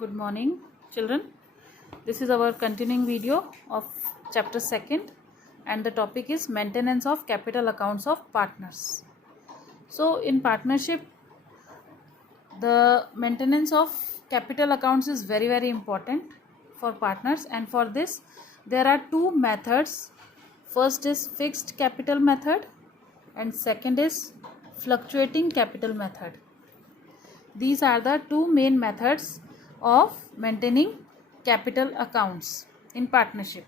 Good morning, children. This is our continuing video of chapter 2nd, and the topic is maintenance of capital accounts of partners. So in partnership, the maintenance of capital accounts is very important for partners, and for this there are two methods. First is fixed capital method and second is fluctuating capital method. These are the two main methods of maintaining capital accounts in partnership.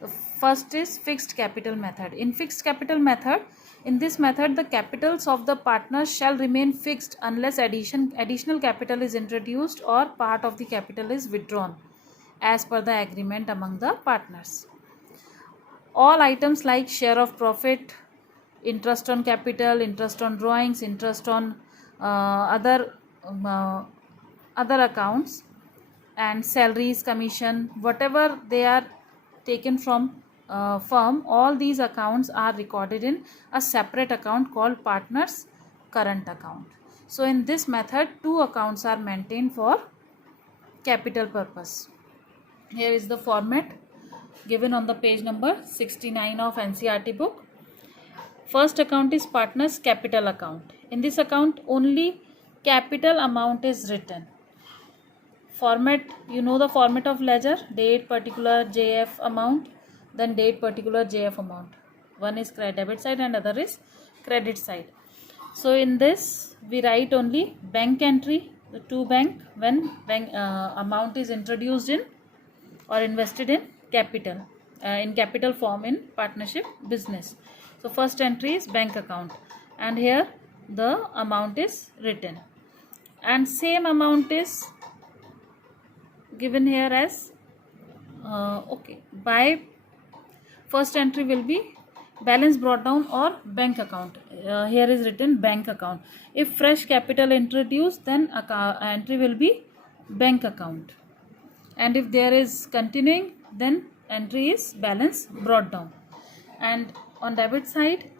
The first is fixed capital method. In fixed capital method, in this method the capitals of the partners shall remain fixed unless additional capital is introduced or part of the capital is withdrawn as per the agreement among the partners. All items like share of profit, interest on capital, interest on drawings, interest on other accounts, and salaries, commission, whatever they are taken from firm, all these accounts are recorded in a separate account called partners current account. So in this method two accounts are maintained for capital purpose. Here is the format given on the page number 69 of NCERT book. First account is partners capital account. In this account only capital amount is written. Format, you know the format of ledger: date particular JF amount, then date particular JF amount. One is debit side and other is credit side. So in this we write only bank entry, the to bank, when bank amount is introduced in or invested in capital form in partnership business. So first entry is bank account, and here the amount is written, and same amount is given here as by first entry will be balance brought down or bank account. Here is written bank account. If fresh capital introduced, then entry will be bank account, and if there is continuing, then entry is balance brought down. And on debit side,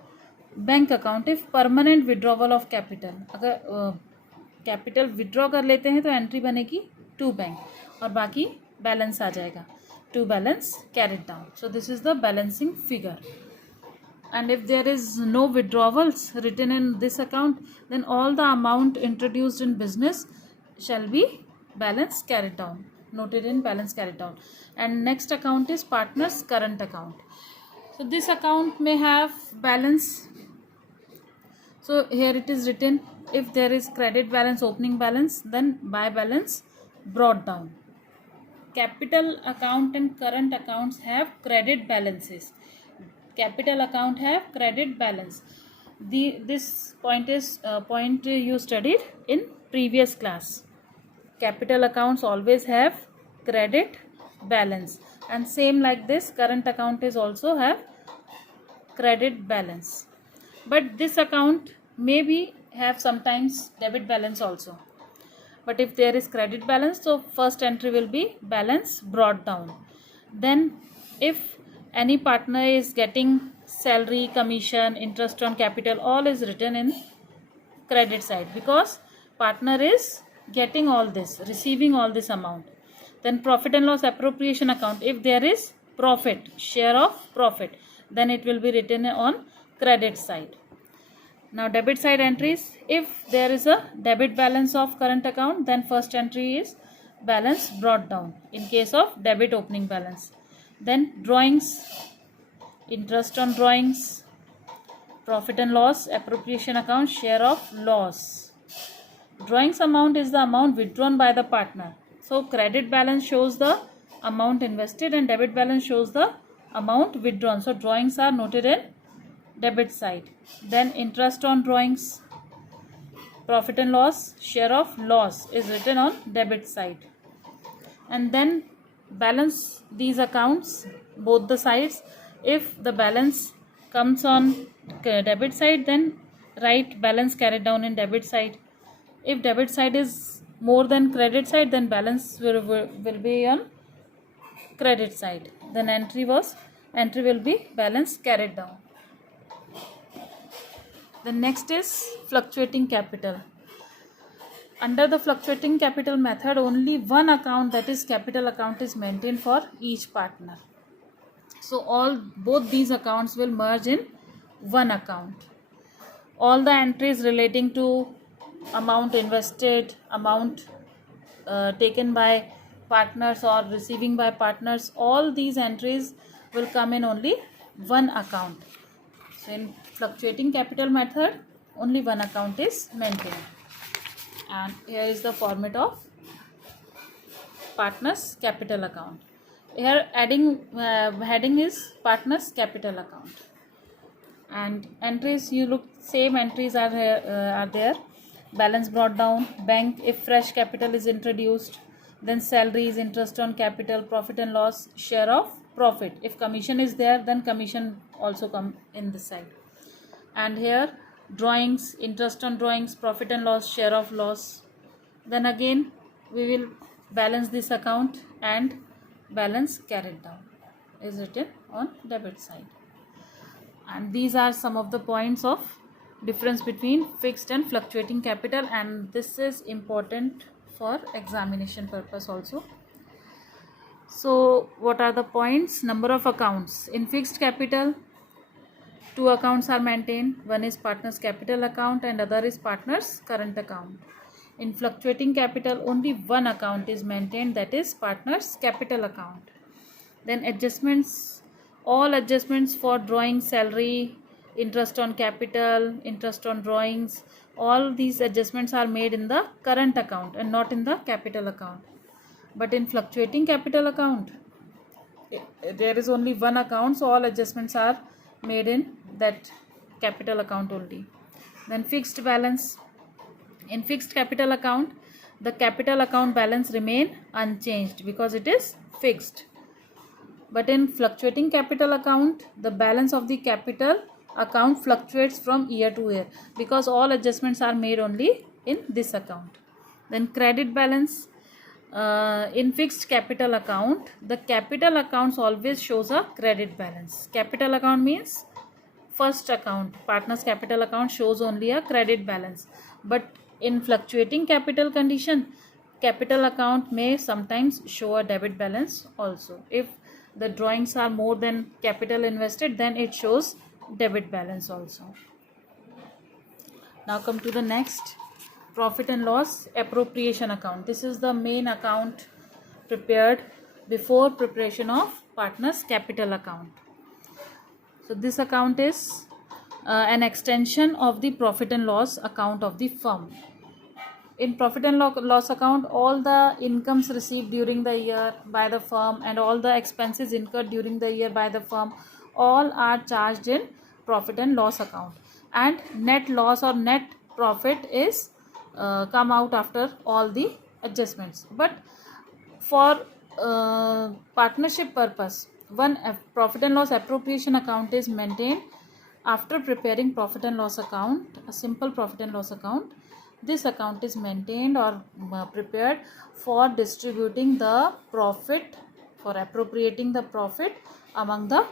bank account. If permanent withdrawal of capital, अगर capital withdraw कर लेते हैं तो entry बनेगी to bank और बाकी balance आ जाएगा to balance carried down. So this is the balancing figure. And if there is no withdrawals written in this account, then all the amount introduced in business shall be balance carried down, noted in balance carried down. And next account is partners current account. So this account may have balance. So here it is written, if there is credit balance, opening balance, then by balance brought down. Capital account and current accounts have credit balances. Capital account have credit balance. This point is point you studied in previous class. Capital accounts always have credit balance, and same like this current account is also have credit balance. But this account maybe have sometimes debit balance also. But if there is credit balance, so first entry will be balance brought down. Then if any partner is getting salary, commission, interest on capital, all is written in credit side, because partner is getting all this, receiving all this amount. Then profit and loss appropriation account, if there is profit, share of profit, then it will be written on credit side. Now debit side entries, if there is a debit balance of current account, then first entry is balance brought down in case of debit opening balance. Then drawings, interest on drawings, profit and loss appropriation account, share of loss. Drawings amount is the amount withdrawn by the partner. So credit balance shows the amount invested and debit balance shows the amount withdrawn. So drawings are noted in debit side. Then interest on drawings, profit and loss, share of loss is written on debit side. And then balance these accounts, both the sides. If the balance comes on debit side, then write balance carried down in debit side. If debit side is more than credit side, then balance will be on credit side. Then entry will be balance carried down. The next is fluctuating capital. Under the fluctuating capital method, only one account, that is capital account, is maintained for each partner. So both these accounts will merge in one account. All the entries relating to amount invested, amount taken by partners or receiving by partners, all these entries will come in only one account. So in fluctuating capital method, only one account is maintained. And here is the format of partners capital account. Here heading is partners capital account, and entries, you look, same entries are there. Balance brought down, bank if fresh capital is introduced, then salaries, interest on capital, profit and loss, share of profit. If commission is there, then commission also come in this side. And here drawings, interest on drawings, profit and loss, share of loss. Then again we will balance this account, and balance carried down is written on debit side. And these are some of the points of difference between fixed and fluctuating capital, and this is important for examination purpose also. So what are the points? Number of accounts. In fixed capital, two accounts are maintained. One is partners capital account and other is partners current account. In fluctuating capital, only one account is maintained, that is partners capital account. Then adjustments, all adjustments for drawing salary, interest on capital, interest on drawings, all these adjustments are made in the current account and not in the capital account. But in fluctuating capital account, there is only one account, so all adjustments are made in that capital account only. Then fixed balance. In fixed capital account, the capital account balance remain unchanged because it is fixed. But in fluctuating capital account, the balance of the capital account fluctuates from year to year because all adjustments are made only in this account. Then credit balance. In fixed capital account, the capital accounts always shows a credit balance. Capital account means first account, partners capital account shows only a credit balance. But in fluctuating capital condition, capital account may sometimes show a debit balance also. If the drawings are more than capital invested, then it shows debit balance also. Now come to the next, profit and loss appropriation account. This is the main account prepared before preparation of partners capital account. So this account is an extension of the profit and loss account of the firm. In profit and loss account, all the incomes received during the year by the firm and all the expenses incurred during the year by the firm, all are charged in profit and loss account, and net loss or net profit is come out after all the adjustments. But for partnership purpose, one profit and loss appropriation account is maintained after preparing profit and loss account, a simple profit and loss account. This account is maintained or prepared for distributing the profit, for appropriating the profit among the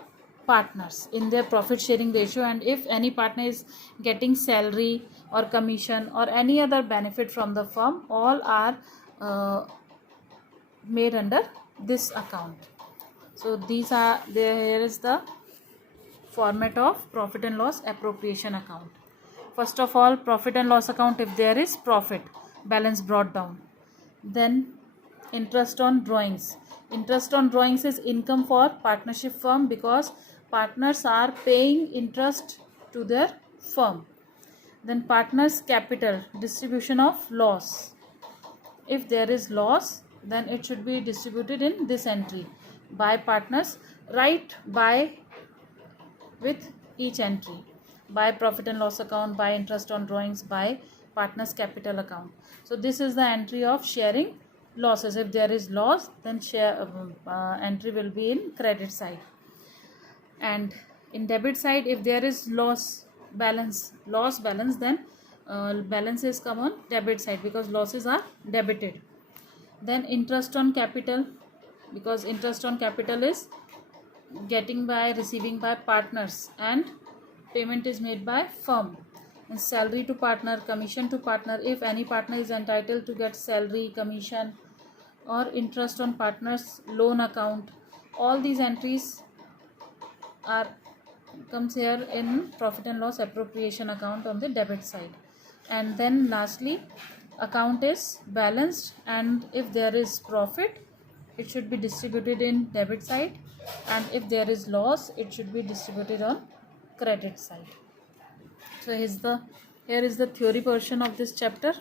partners in their profit sharing ratio. And if any partner is getting salary or commission or any other benefit from the firm, all are made under this account. So these are there. Here is the format of profit and loss appropriation account. First of all, profit and loss account, if there is profit, balance brought down. Then interest on drawings. Interest on drawings is income for partnership firm because partners are paying interest to their firm. Then partners capital, distribution of loss. If there is loss, then it should be distributed in this entry by partners, right by with each entry, by profit and loss account, by interest on drawings, by partners capital account. So this is the entry of sharing losses. If there is loss, then entry will be in credit side. And in debit side, if there is loss balance, then balances come on debit side because losses are debited. Then interest on capital, because interest on capital is getting by receiving by partners and payment is made by firm. And salary to partner, commission to partner, if any partner is entitled to get salary, commission or interest on partner's loan account, all these entries are comes here in profit and loss appropriation account on the debit side. And then lastly, account is balanced, and if there is profit it should be distributed in debit side, and if there is loss it should be distributed on credit side. So here is the theory portion of this chapter.